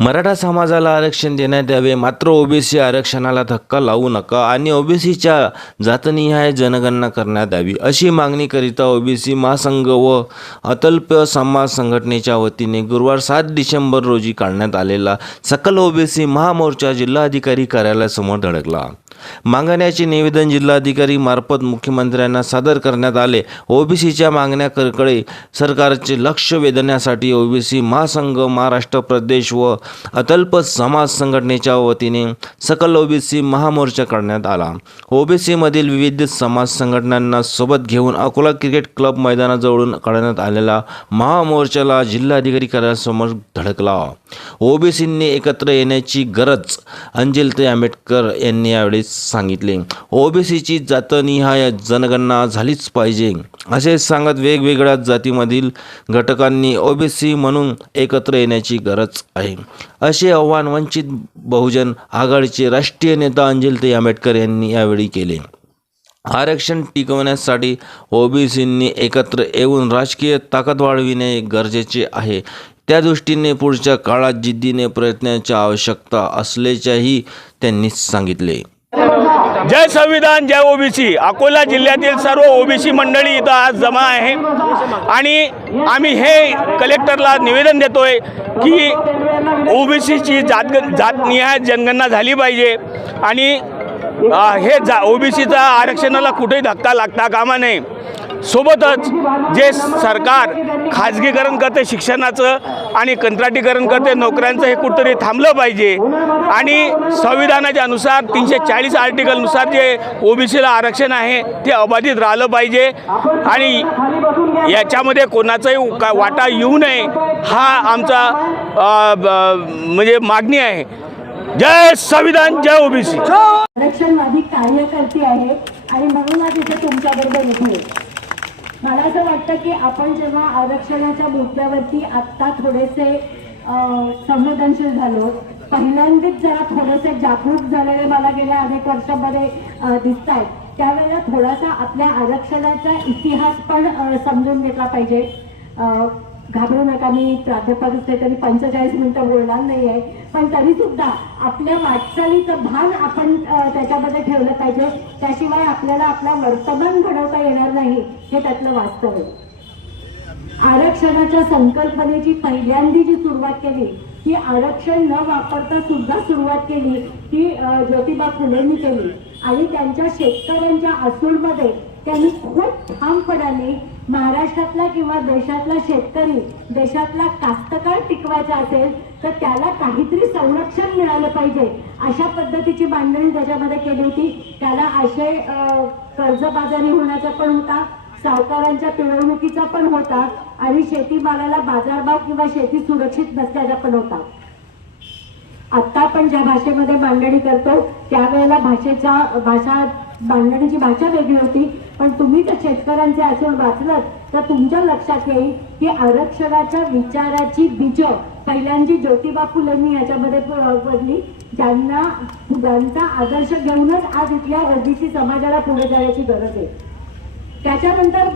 मराठा समाजाला आरक्षण देण्यात यावे, मात्र ओबीसी आरक्षणाला धक्का लावू नका आणि ओबीसीच्या जातनिहाय जनगणना करण्यात यावी, अशी मागणी करिता ओबीसी महासंघ व अतल्प समाज संघटनेच्या वतीने गुरुवार 7 डिसेंबर रोजी काढण्यात आलेला सकल ओबीसी महामोर्चा जिल्हाधिकारी कार्यालयासमोर धडकला। मागण्याचे निवेदन जिल्हाधिकारी मार्फत मुख्यमंत्र्यांना सादर करण्यात आले। ओबीसीच्या मागण्याकडे सरकारचे लक्ष वेधण्यासाठी ओबीसी महासंघ महाराष्ट्र प्रदेश व अतल्प समाज संघटनेच्या वतीने सकल ओबीसी महामोर्चा करण्यात आला। ओबीसी मधील विविध समाज संघटनांना सोबत घेऊन अकोला क्रिकेट क्लब मैदानाजवळून काढण्यात आलेला महामोर्चाला जिल्हाधिकारी कार्यालयासमोर धडकला। ओबीसींनी एकत्र येण्याची गरज अंजलीताई आंबेडकर यांनी यावेळी सांगितले। ओबीसीची जातनिहाय जनगणना झालीच पाहिजे असे सांगत वेगवेगळ्या जातीमधील घटकांनी ओबीसी म्हणून एकत्र येण्याची गरज आहे, असे आवाहन वंचित बहुजन आघाडीचे राष्ट्रीय नेता अंजलीताई आंबेडकर यांनी यावेळी केले। आरक्षण टिकवण्यासाठी ओबीसींनी एकत्र येऊन राजकीय ताकद वाढविणे गरजेचे आहे। त्या दृष्टीने पुढच्या काळात जिद्दीने प्रयत्नांची आवश्यकता असल्याचेही त्यांनी सांगितले। जय संविधान, जय ओबीसी। अकोला जिल्ह्यातील सर्व ओबीसी मंडळी इथं आज जमा आहे आणि आम्ही हे कलेक्टरला निवेदन देतोय की ओबीसीची जातनिहाय जनगणना झाली पाहिजे आणि हे ओबीसीचा आरक्षणाला कुठेही धक्का लागता कामा नये। सोबतच जे सरकार खाजगीकरण करते शिक्षणाचं आणि कंत्राटीकरण करते नोकऱ्यांचं, हे कुठेतरी थांबलं पाहिजे आणि संविधानाच्या अनुसार 340 आर्टिकलनुसार जे ओबीसीला आरक्षण आहे ते अबाधित राहिलं पाहिजे आणि याच्यामध्ये कोणाचाही वाटा येऊ नये हा आमचा म्हणजे मागणी आहे। जय संविधान, जय ओबीसी। आरक्षणवादी कार्यकर्ते आहे आणि म्हणून आज इथे तुमच्याबरोबर उभे आहे। मला असं वाटतं की आपण जेव्हा आरक्षणाच्या मुद्द्यावरती आत्ता थोडेसे संवेदनशील झालो, पहिल्यांदाच जरा थोडेसे जागरूक झालेले मला गेल्या अनेक वर्षांमध्ये दिसत आहेत, त्यावेळेला थोडासा आपल्या आरक्षणाचा इतिहास पण समजून घेतला पाहिजे। घाबरू नका, मी प्राध्यापक असते तरी 45 मिनिटं बोलणार नाही आहे, पण तरी सुद्धा आपल्या वाटचालीचं भान आपण त्याच्यामध्ये ठेवलं पाहिजे, त्याशिवाय आपल्याला आपला वर्तमान घडवता येणार नाही, हे त्यातलं वास्तव आहे। आरक्षणाच्या संकल्पनेची पहिल्यांदी जी सुरुवात केली ती आरक्षण न वापरता सुद्धा सुरुवात केली ती ज्योतिबा फुलेंनी केली आणि त्यांच्या शेतकऱ्यांच्या असूलमध्ये त्यांनी खूप ठामपणाने महाराष्ट्रातला किंवा देशातला शेतकरी, देशातला कास्तकार टिकवायचा असेल तर त्याला काहीतरी संरक्षण मिळालं पाहिजे अशा पद्धतीची मांडणी त्याच्यामध्ये केली होती। त्याला आशय कर्जबाजारी होण्याचा पण होता, सावकारांच्या पिळवणुकीचा पण होता आणि शेतीमालाला बाजारभाव किंवा शेती सुरक्षित नसल्याचा पण होता। आता आपण ज्या भाषेमध्ये मांडणी करतो त्यावेळेला मांडणीची भाषा वेगळी होती, पण तुम्ही जर शेतकऱ्यांचे असून वाचलं तर तुमच्या लक्षात येईल की आरक्षणाच्या विचाराची बीज पहिल्यांदी ज्योतिबा फुलेंनी याच्यामध्ये पडली, ज्यांचा आदर्श घेऊनच आज इथल्या ओबीसी समाजाला पुढे जाण्याची गरज आहे। त्याच्यानंतर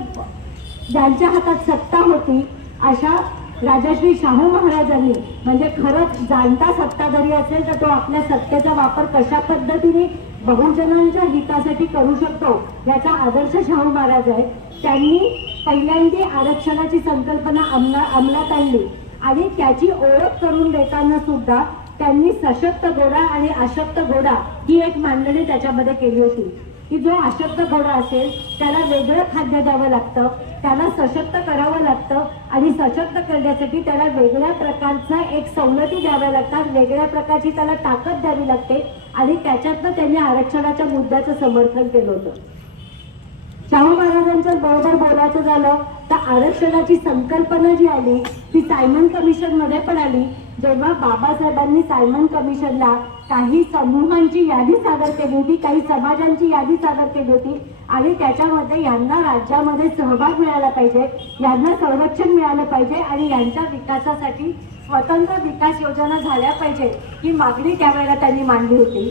ज्यांच्या हातात सत्ता होती अशा राजश्री शाहू महाराजांनी, म्हणजे खरंच जाणता सत्ताधारी असेल तर तो आपल्या सत्तेचा वापर कशा पद्धतीने बहुजनांच्या हितासाठी करू शकतो याचा आदर्श शाहू महाराज आहे। त्यांनी पहिल्यांदा आरक्षणाची संकल्पना अंमलात आणली आणि त्याची ओळख करून देताना सुद्धा त्यांनी सशक्त घोडा आणि अशक्त घोडा ही एक मांडणी त्याच्यामध्ये केली होती की जो अशक्त घोडा असेल त्याला वेगळं खाद्य द्यावं लागतं, त्याला सशक्त करावं लागतं आणि सशक्त करण्यासाठी त्याला वेगळ्या प्रकारचा एक सवलती द्याव्या लागतात, वेगळ्या प्रकारची त्याला ताकद द्यावी लागते आणि त्याच्यातनं त्यांनी आरक्षणाच्या मुद्द्याचं समर्थन केलं होतं। शाहू महाराजांच्या बरोबर बोलायचं झालं तर आरक्षणाची संकल्पना जी आली ती सायमन कमिशन मध्ये पण आली, जेव्हा बाबासाहेबांनी सायमन कमिशनला काही समूहांची यादी सादर केली होती, काही समाजांची यादी सादर केली होती आणि त्याच्यामध्ये यांना राज्यामध्ये सहभाग मिळाला पाहिजे, यांना संरक्षण मिळालं पाहिजे आणि यांच्या विकासासाठी स्वतंत्र विकास योजना झाल्या पाहिजे ही मागणी त्यावेळेला त्यांनी मांडली होती।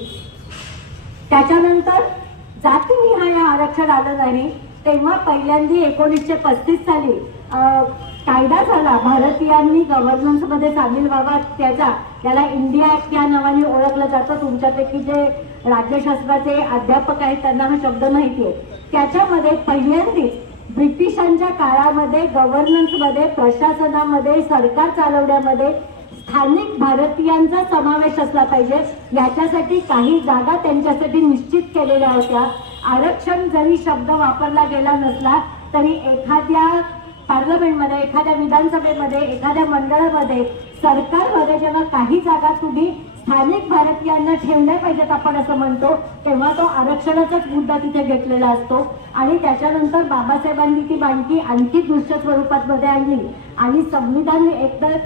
त्याच्यानंतर जातीनिहाय आरक्षण आलं नाही तेव्हा पहिल्यांदा 1935 साली कायदा झाला, भारतीयांनी गव्हर्नन्समध्ये सामील व्हावा त्याचा त्याला इंडिया ऍक्ट या नावाने ओळखलं जातं. तुमच्यापैकी जे राज्यशास्त्राचे अध्यापक आहेत त्यांना हा शब्द माहिती आहे. त्याच्यामध्ये पहिल्यांदाच ब्रिटिशांच्या काळामध्ये गव्हर्नन्समध्ये, प्रशासनामध्ये, सरकार चालवण्यामध्ये स्थानिक भारतीयांचा समावेश असला पाहिजे. याच्यासाठी काही जागा त्यांच्यासाठी निश्चित केलेल्या होत्या. आरक्षण जरी शब्द वापरला गेला नसला तरी एखाद्या पार्लमेंटमध्ये, एखाद्या विधानसभेमध्ये, एखाद्या मंडळामध्ये, सरकारमध्ये जेव्हा काही जागा तुम्ही स्थानिक भारतीयांना ठेवल्या पाहिजेत आपण असं म्हणतो, तेव्हा तो आरक्षणाचाच मुद्दा तिथे घेतलेला असतो. आणि त्याच्यानंतर बाबासाहेबांनी ती मांडकी आणखी दृश्य स्वरूपात मध्ये आणली आणि संविधान एकतर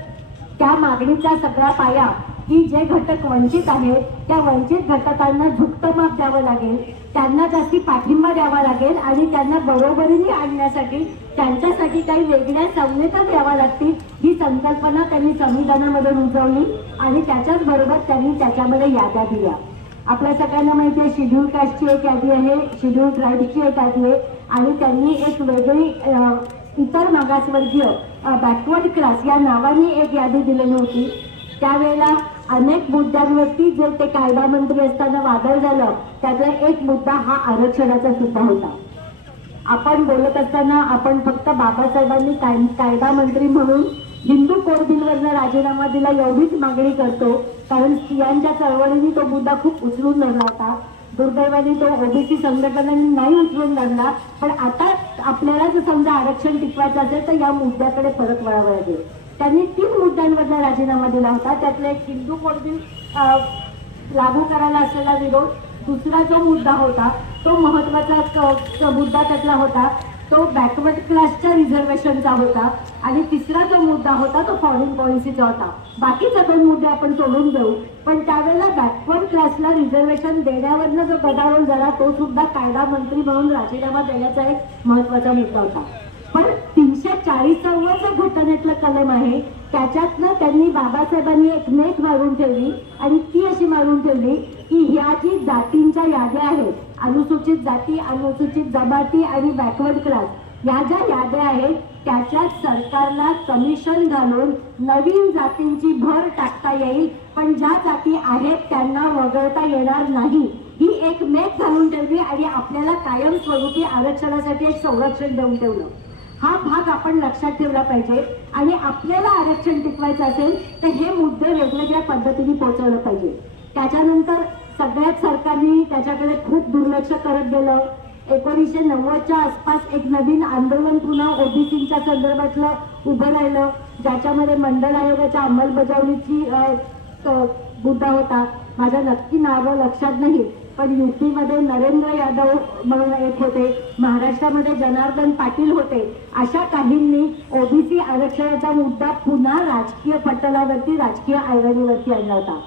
त्या मागणीचा सगळा पाया की जे घटक वंचित आहेत त्या वंचित घटकांना झुकतं माप द्यावं लागेल, त्यांना जास्ती पाठिंबा द्यावा लागेल आणि त्यांना बरोबरीने आणण्यासाठी त्यांच्यासाठी काही वेगळ्या सवलती द्याव्या लागतील, ही संकल्पना त्यांनी संविधानामध्ये रुजवली. आणि त्याच्याच बरोबर त्यांनी त्याच्यामध्ये याद्या दिल्या. आपल्या सगळ्यांना माहिती आहे शेड्यूल कास्टची एक यादी आहे, शेड्यूल ट्राईब्सची एक यादी आहे आणि त्यांनी एक वेगळी इतर मागासवर्गीय बॅकवर्ड क्लास या नावाने एक यादी दिलेली होती. त्यावेळेला अनेक मुद्द्यांवरती जे ते कायदा मंत्री असताना वादळ झालं, त्यातला एक मुद्दा हा आरक्षणाचा सुद्धा होता. आपण बोलत असताना आपण फक्त बाबासाहेबांनी कायदा मंत्री म्हणून हिंदू कोड बिलवरनं राजीनामा दिला एवढीच मागणी करतो, कारण स्त्रियांच्या चळवळीने तो मुद्दा खूप उचलून धरला होता. दुर्दैवाने तो ओबीसी संघटनांनी नाही उचलून धरला. पण आता आपल्याला जर समजा आरक्षण टिकवायचं असेल तर या मुद्द्याकडे परत वळावं लागेल. त्यांनी 3 मुद्द्यांवरला राजीनामा दिला होता. त्यातला एक हिंदू कोड बिल लागू करायला असलेला विरोध, दुसरा जो मुद्दा होता तो महत्वाचा मुद्दा त्यातला होता तो बॅकवर्ड क्लासच्या रिझर्वेशनचा होता आणि तिसरा जो मुद्दा होता तो फॉरेन पॉलिसीचा होता. बाकीचे 2 मुद्दे आपण सोडून देऊ, पण त्यावेळेला बॅकवर्ड क्लासला रिझर्वेशन देण्यावरनं जो गदारोळ झाला तो सुद्धा कायदा मंत्री म्हणून राजीनामा देण्याचा एक महत्वाचा मुद्दा होता. पण 340 जो घटनेतलं कलम आहे त्याच्यातनं त्यांनी बाबासाहेबांनी एक नेट मारून ठेवली आणि ती अशी मारून ठेवली की ह्या जी जातींच्या याद्या आहेत, अनुसूचित जाती, अनुसूचित जमाती आणि बॅकवर्ड क्लास या ज्या याद्या आहेत त्याच्यात सरकारला कमिशन घालून नवीन जातींची भर टाकता येईल, पण ज्या जाती आहेत त्यांना वगळता येणार नाही, ही एक मेक घालून ठेवली आणि आपल्याला कायमस्वरूपी आरक्षणासाठी एक संरक्षण देऊन ठेवलं. हा भाग आपण लक्षात ठेवला पाहिजे आणि आपल्याला आरक्षण टिकवायचं असेल तर हे मुद्दे वेगवेगळ्या पद्धतीने पोहोचवलं पाहिजे. त्याच्यानंतर सगळ्याच सरकारने त्याच्याकडे खूप दुर्लक्ष करत गेलं. 1990च्या आसपास एक नवीन आंदोलन पुन्हा ओबीसीच्या संदर्भातलं उभं राहिलं, ज्याच्यामध्ये मंडळ आयोगाच्या अंमलबजावणीची मुद्दा होता. माझ्या नक्की नावं लक्षात नाही, पण यूपीमध्ये नरेंद्र यादव म्हणून एक होते, महाराष्ट्रामध्ये जनार्दन पाटील होते. अशा काहींनी ओबीसी आरक्षणाचा मुद्दा पुन्हा राजकीय पटलावरती, राजकीय ऐरणीवरती आणला होता.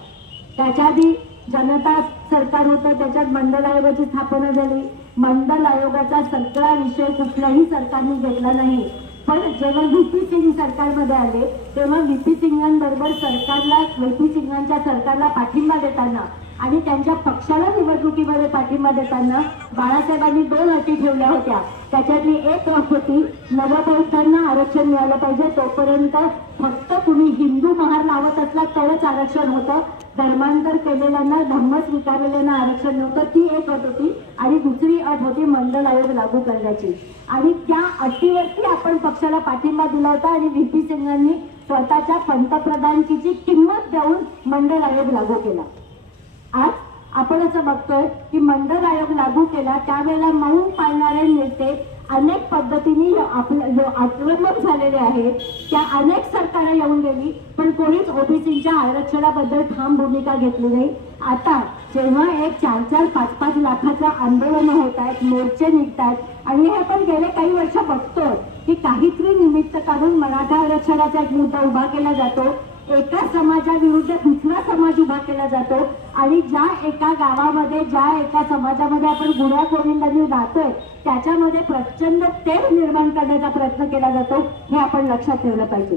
त्याच्या आधी जनता सरकार होतं, त्याच्यात मंडल आयोगाची स्थापना झाली. मंडल आयोगाचा सगळा विषय कुठल्याही सरकारने घेतला नाही. पण जेव्हा व्हीपी सिंग सरकारमध्ये आले तेव्हा व्हीपी सिंगांबरोबर व्हीपी सिंगांच्या सरकारला पाठिंबा देताना आणि त्यांच्या पक्षाला निवडणुकीमध्ये पाठिंबा देताना बाळासाहेबांनी 2 अटी ठेवल्या होत्या. त्याच्यातली एक अट होती नवबौद्धांना आरक्षण मिळालं पाहिजे, तोपर्यंत फक्त तुम्ही हिंदू महार लावत असला तरच आरक्षण होतं, धर्मांतर केलेल्यांना, धर्म स्वीकारलेल्यांना आरक्षण नव्हतं, ती एक अट होती. आणि दुसरी अट होती मंडल आयोग लागू करण्याची. आणि त्या अटीवरती आपण पक्षाला पाठिंबा दिला होता आणि व्हीपी सिंगांनी स्वतःच्या पंतप्रधानकीची किंमत देऊन मंडल आयोग लागू केला. आज आपण असं बघतोय की मंडल आयोग लागू केला त्यावेळेला मौन पाळणारे नेते अनेक पद्धतीने आक्रमक झालेले आहेत. त्या अनेक सरकारं येऊन गेली पण कोणीच ओबीसीच्या आरक्षणाबद्दल ठाम भूमिका घेतली नाही. आता जेव्हा एक 4-4, 5-5 लाखाचं आंदोलन होत आहेत, मोर्चे निघत आहेत आणि हे आपण गेले काही वर्ष बघतोय की काहीतरी निमित्त काढून मराठा आरक्षणाचा एक मुद्दा उभा केला जातो, एका समाजाविरुद्ध दुसरा समाज उभा केला जातो आणि ज्या एका गावामध्ये, ज्या एका समाजामध्ये आपण गुण्या गोविंदांनी राहतोय त्याच्यामध्ये प्रचंड तेढ निर्माण करण्याचा प्रयत्न केला जातो, हे आपण लक्षात ठेवलं पाहिजे.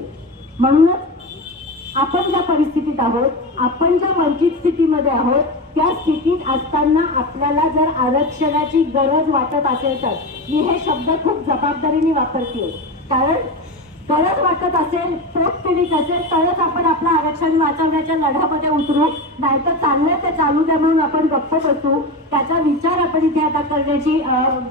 म्हणूनच आपण ज्या परिस्थितीत आहोत, आपण ज्या वंचित स्थितीमध्ये आहोत, त्या स्थितीत असताना आपल्याला जर आरक्षणाची गरज वाटत असेल तर मी हे शब्द खूप जबाबदारीने वापरते, कारण गरज वाटत असेल, पोटतिडीक असेल तरच आपण आपलं आरक्षण वाचवण्याच्या लढ्यामध्ये उतरू, नाहीतर चाललंय ते चालू द्या म्हणून आपण गप्प बसू. त्याचा विचार आपण इथे आता करण्याची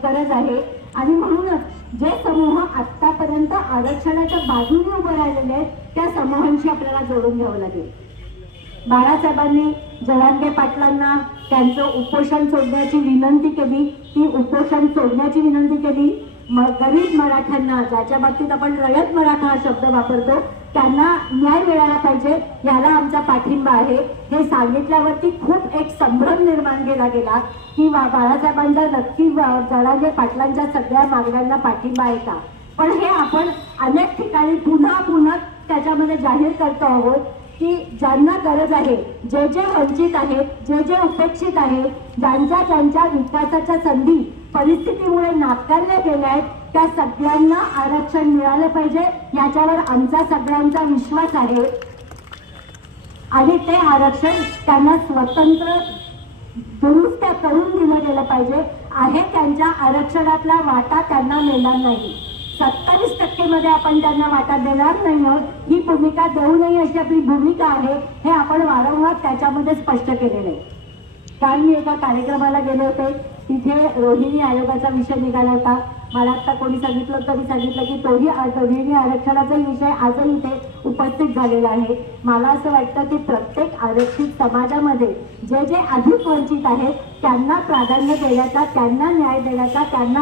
गरज आहे. आणि म्हणूनच जे समूह आतापर्यंत आरक्षणाच्या बाजूने उभे राहिलेले आहेत त्या समूहांशी आपल्याला जोडून घ्यावं लागेल. बाळासाहेबांनी जरांगे पाटलांना त्यांचं उपोषण सोडण्याची विनंती केली. ती उपोषण सोडण्याची विनंती केली. गरीब मराठ्यांना, ज्याच्या बाबतीत आपण रयत मराठा हा शब्द वापरतो, त्यांना न्याय मिळाला पाहिजे, याला आमचा पाठिंबा आहे. हे सांगितल्यावरती खूप एक संभ्रम निर्माण केला गेला की बाळासाहेबांचा नक्की जरांगे पाटलांच्या सगळ्या मागण्यांना पाठिंबा आहे का. पण हे आपण अनेक ठिकाणी पुन्हा पुन्हा त्याच्यामध्ये जाहीर करतो आहोत की ज्यांना गरज आहे, जे जे वंचित आहेत, जे जे उपेक्षित आहेत, ज्यांच्या विकासाच्या संधी परिस्थितीमुळे नाकारल्या गेल्या आहेत, त्या सगळ्यांना आरक्षण मिळालं पाहिजे याच्यावर आमचा सगळ्यांचा विश्वास आहे. आणि ते आरक्षण त्यांना स्वतंत्र दुरुस्त्या करून दिलं गेलं पाहिजे. आहे त्यांच्या आरक्षणातला वाटा त्यांना मिळणार नाही. 27% मध्ये आपण त्यांना वाटा देणार नाही आहोत. ही भूमिका देऊ नये अशी आपली भूमिका आहे. हे आपण वारंवार त्याच्यामध्ये स्पष्ट केलेलं आहे. काल मी एका कार्यक्रमाला गेले होते, तिथे रोहिणी आयोगाचा विषय निघाला होता. मला आता कोणी सांगितलं तरी सांगितलं की तोही रोहिणी आरक्षणाचाही विषय आजही इथे उपस्थित झालेला आहे. मला असं वाटतं की प्रत्येक आरक्षित समाजामध्ये जे जे अधिक वंचित आहेत त्यांना प्राधान्य देण्याचा, त्यांना न्याय देण्याचा, त्यांना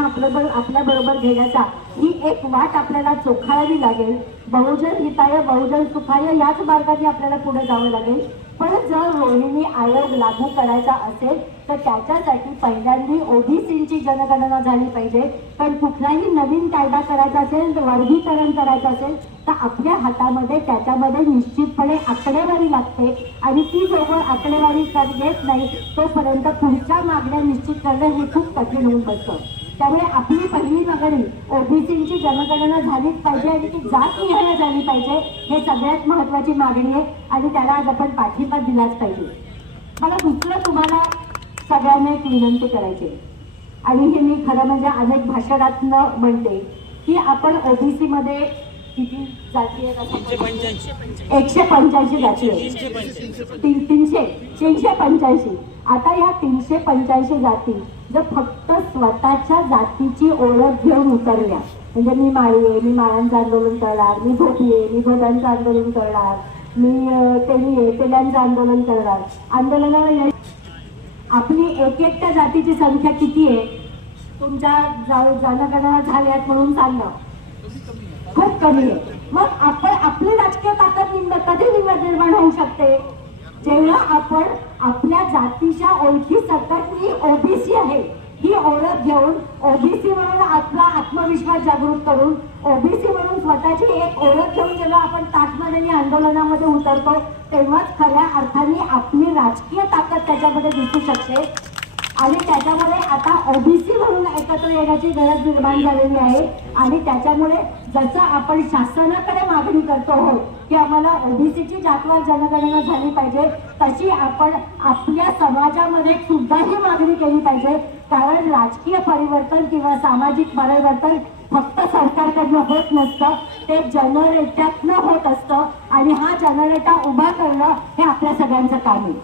आपल्याबरोबर घेण्याचा ही एक वाट आपल्याला चोखाळावी लागेल. बहुजन हिताय बहुजन सुखाय याच मार्गाने आपल्याला पुढे जावं लागेल. पण जर रोहिणी आयोग लागू करायचा असेल तर त्याच्यासाठी पहिल्यांदा ओबीसीची जनगणना झाली पाहिजे. पण कुठलाही नवीन कायदा करायचा असेल, वर्गीकरण करायचं असेल तर आपल्या हातामध्ये त्याच्यामध्ये निश्चितपणे आकडेवारी लागते. आणि ती जोवर आकडेवारी येत नाही तोपर्यंत पुढच्या मागण्या निश्चित करणं हे खूप कठीण होऊन बसतं. त्यामुळे आपली पहिली मागणी ओबीसीची जनगणना झालीच पाहिजे आणि ती जातनिहाय झाली पाहिजे. हे सगळ्यात महत्त्वाची मागणी आहे आणि त्याला आज आपण पाठिंबा दिलाच पाहिजे. मला दुसरं तुम्हाला सगळ्यांना एक विनंती करायची आणि हे मी खरं म्हणजे अनेक भाषणातनं म्हणते की आपण ओबीसी मध्ये किती जाती आहेत? 185 जाती आहेत. 385. आता या 385 जाती जर फक्त स्वतःच्या जातीची ओळख घेऊन उतरल्या, म्हणजे मी माळी आहे, मी माळांचं आंदोलन करणार, मी धोबी आहे, मी धोब्यांचं आंदोलन करणार, मी तेली आहे, तेल्यांचं आंदोलन करणार, आंदोलनाला आपली एकट्या जातीची संख्या किती आहे? तुमच्या जनगणना झाल्यात म्हणून सांगा, खूप कमी आहे. मग आपण आपली राजकीय ताकद कधी निर्माण होऊ शकते? जेव्हा आपण आपल्या जातीच्या ओळखी सकट मी ओबीसी आहे ही ओळख घेऊन, ओबीसी म्हणून आपला आत्मविश्वास जागृत करून, ओबीसी म्हणून स्वतःची एक ओळख घेऊन जेव्हा आपण ताकदीने आंदोलनामध्ये उतरतो तेव्हाच खऱ्या अर्थाने आपली राजकीय ताकद त्याच्यामध्ये दिसू शकते. आणि त्याच्यामुळे आता ओबीसी म्हणून एकत्र येण्याची गरज निर्माण झालेली आहे. आणि त्याच्यामुळे जसं आपण शासनाकडे मागणी करतो आहोत की आम्हाला ओबीसीची जातवार जनगणना झाली पाहिजे, तशी आपण आपल्या समाजामध्ये सुद्धा ही मागणी केली पाहिजे. कारण राजकीय परिवर्तन किंवा सामाजिक परिवर्तन फक्त सरकारकडनं होत नसतं, ते जनरेट्यातनं होत असतं. आणि हा जनरेटा उभा करणं हे आपल्या सगळ्यांचं काम आहे.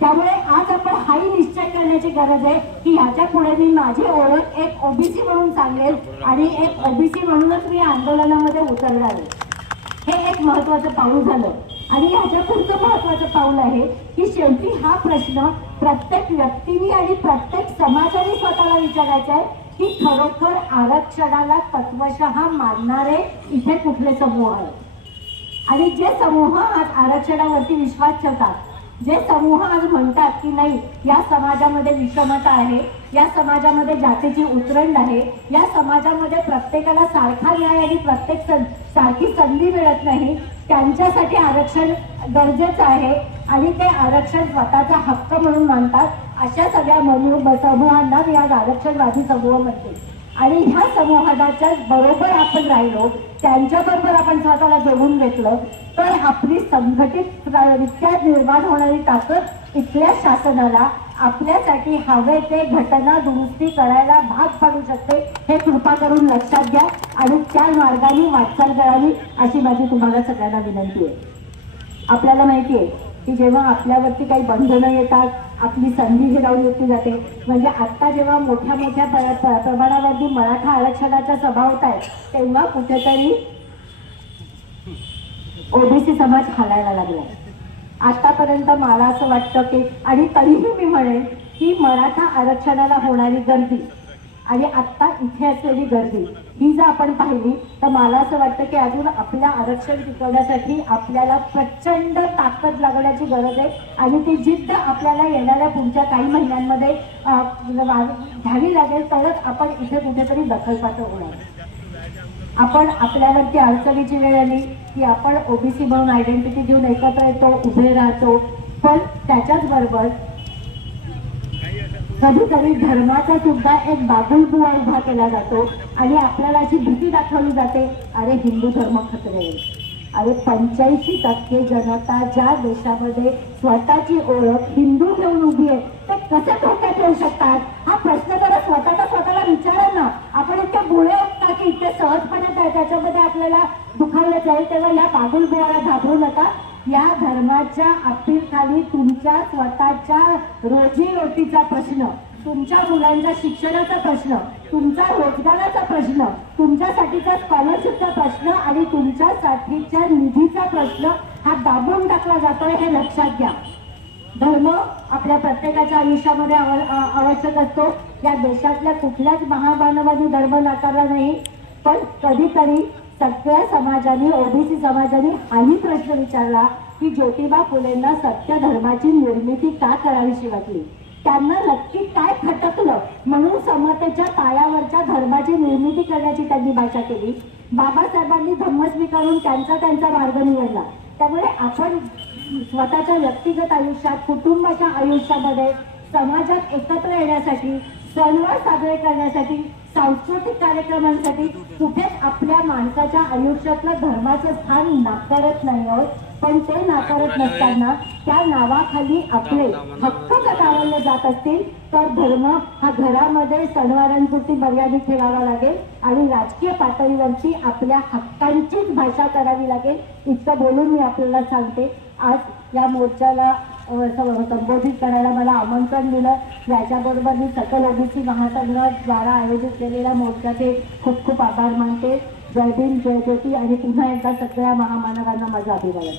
त्यामुळे आज आपण हाही निश्चय करण्याची गरज आहे की ह्याच्या पुढे मी माझी ओळख एक ओबीसी म्हणून सांगेल आणि एक ओबीसी म्हणूनच मी आंदोलनामध्ये उतरणार आहे. हे एक महत्वाचं पाऊल झालं. आणि ह्याच्या पुढचं महत्वाचं पाऊल आहे की शेवटी हा प्रश्न प्रत्येक व्यक्तीने आणि प्रत्येक समाजाने स्वतःला विचारायचा आहे की खरोखर आरक्षणाला तत्वशः मानणारे इथे कुठले समूह आहेत. आणि जे समूह आज आरक्षणावरती विश्वास ठेवतात, जे समूह आज म्हणतात की नाही या समाजामध्ये विषमता आहे, या समाजामध्ये जातीची उतरंड आहे, या समाजामध्ये प्रत्येकाला सारखा न्याय आणि प्रत्येक सारखी संधी मिळत नाही, त्यांच्यासाठी आरक्षण गरजेचं आहे आणि ते आरक्षण स्वतःचा हक्क म्हणून मानतात, अशा सगळ्या समूहांना मी आज आरक्षणवादी समूह म्हणते. आणि ह्या समूहाच्या बरोबर आपण राहिलो, त्यांच्याबरोबर आपण स्वतःला जोडून घेतलं तर आपली संघटित रित्या निर्माण होणारी ताकद इथल्या शासनाला आपल्यासाठी हवे ते घटना दुरुस्ती करायला भाग पाडू शकते, हे कृपा करून लक्षात घ्या आणि त्या मार्गाने वाटचाल करावी अशी माझी तुम्हाला सगळ्यांना विनंती आहे. आपल्याला माहिती आहे की जेव्हा आपल्यावरती काही बंधनं येतात, आपली संधी हिरावून घेतली जाते. म्हणजे आता जेव्हा मोठ्या मोठ्या प्रमाणावरती मराठा आरक्षणाच्या सभा होत आहेत, तेव्हा कुठेतरी ओबीसी समाज हालायला लागलाय. आतापर्यंत मला असं वाटतं की, आणि तरीही मी म्हणेन की मराठा आरक्षणाला होणारी गर्दी आणि आत्ता इथे असलेली गर्दी ही जर आपण पाहिली तर मला असं वाटतं की अजून आपलं आरक्षण टिकवण्यासाठी आपल्याला प्रचंड ताकद लागण्याची गरज आहे आणि ती जिद्द आपल्याला येणाऱ्या पुढच्या काही महिन्यांमध्ये घ्यावी लागेल, तरच आपण इथे कुठेतरी दखलपात्र होणार. आपण आपल्यावरती अडचणीची वेळ आली की आपण ओबीसी म्हणून आयडेंटिटी घेऊन एकत्र येतो, उभे राहतो, पण त्याच्याच बरोबर कधीतरी धर्माचा सुद्धा एक बाबुलबुवा उभा केला जातो आणि आपल्याला अशी भीती दाखवली जाते, अरे हिंदू धर्म खतरे. अरे 85% जनता ज्या देशामध्ये स्वतःची ओळख हिंदू घेऊन उभी आहे, ते कसे धोक्यात येऊ शकतात हा प्रश्न जरा स्वतःला विचारा ना. आपण इतके बुळे असता की इतके सहजपणे त्याच्यामध्ये आपल्याला दुखावलं जाईल, तेव्हा या बाबुलबुवाला घाबरू नका. या धर्माच्या अपीलखाली तुमच्या स्वतःच्या रोजीरोटीचा प्रश्न, तुमच्या मुलांच्या शिक्षणाचा प्रश्न, तुमचा रोजगाराचा प्रश्न, तुमच्यासाठीचा स्कॉलरशिपचा प्रश्न आणि तुमच्यासाठीच्या निधीचा प्रश्न हा दाबून टाकला जातोय, हे लक्षात घ्या. धर्म आपल्या प्रत्येकाच्या आयुष्यामध्ये आवश्यक असतो. या देशातल्या कुठल्याच महामानवाने धर्म नाकारला नाही, पण कधीतरी सगळ्या समाजाने, ओबीसी समाजाने हाही प्रश्न विचारला की ज्योतिबा फुलेंना सत्य धर्माची निर्मिती का करावीशी वाटली, त्यांना नक्की काय खटकलं म्हणून समतेच्या पायावरच्या धर्माची निर्मिती करण्याची त्यांनी भाषा केली. बाबासाहेबांनी धम्म स्वीकारून त्यांचा मार्ग निवडला. त्यामुळे आपण स्वतःच्या व्यक्तिगत आयुष्यात, कुटुंबाच्या आयुष्यामध्ये, समाजात एकत्र येण्यासाठी, सणवार साजरे करण्यासाठी, सांस्कृतिक कार्यक्रमांसाठी कुठेच आपल्या माणसाच्या आयुष्यातलं धर्माचं स्थान नाकारत नाही आहोत. पण ते नाकारत नसताना त्या नावाखाली आपले हक्क जर डावलले जात असतील तर धर्म हा घरामध्ये सणवारांपुरती मर्यादित ठेवावा लागेल आणि राजकीय पातळीवरती आपल्या हक्कांचीच भाषा करावी लागेल. इतकं बोलून मी आपल्याला सांगते, आज या मोर्चाला संबोधित करायला मला आमंत्रण दिलं. याच्याबरोबर मी सकल ओबीसी महासंघाद्वारा आयोजित केलेल्या मोर्चाचे खूप खूप आभार मानते. जय भीम, जय ज्योती आणि पुन्हा एकदा सगळ्या महामानवांना माझं अभिवादन.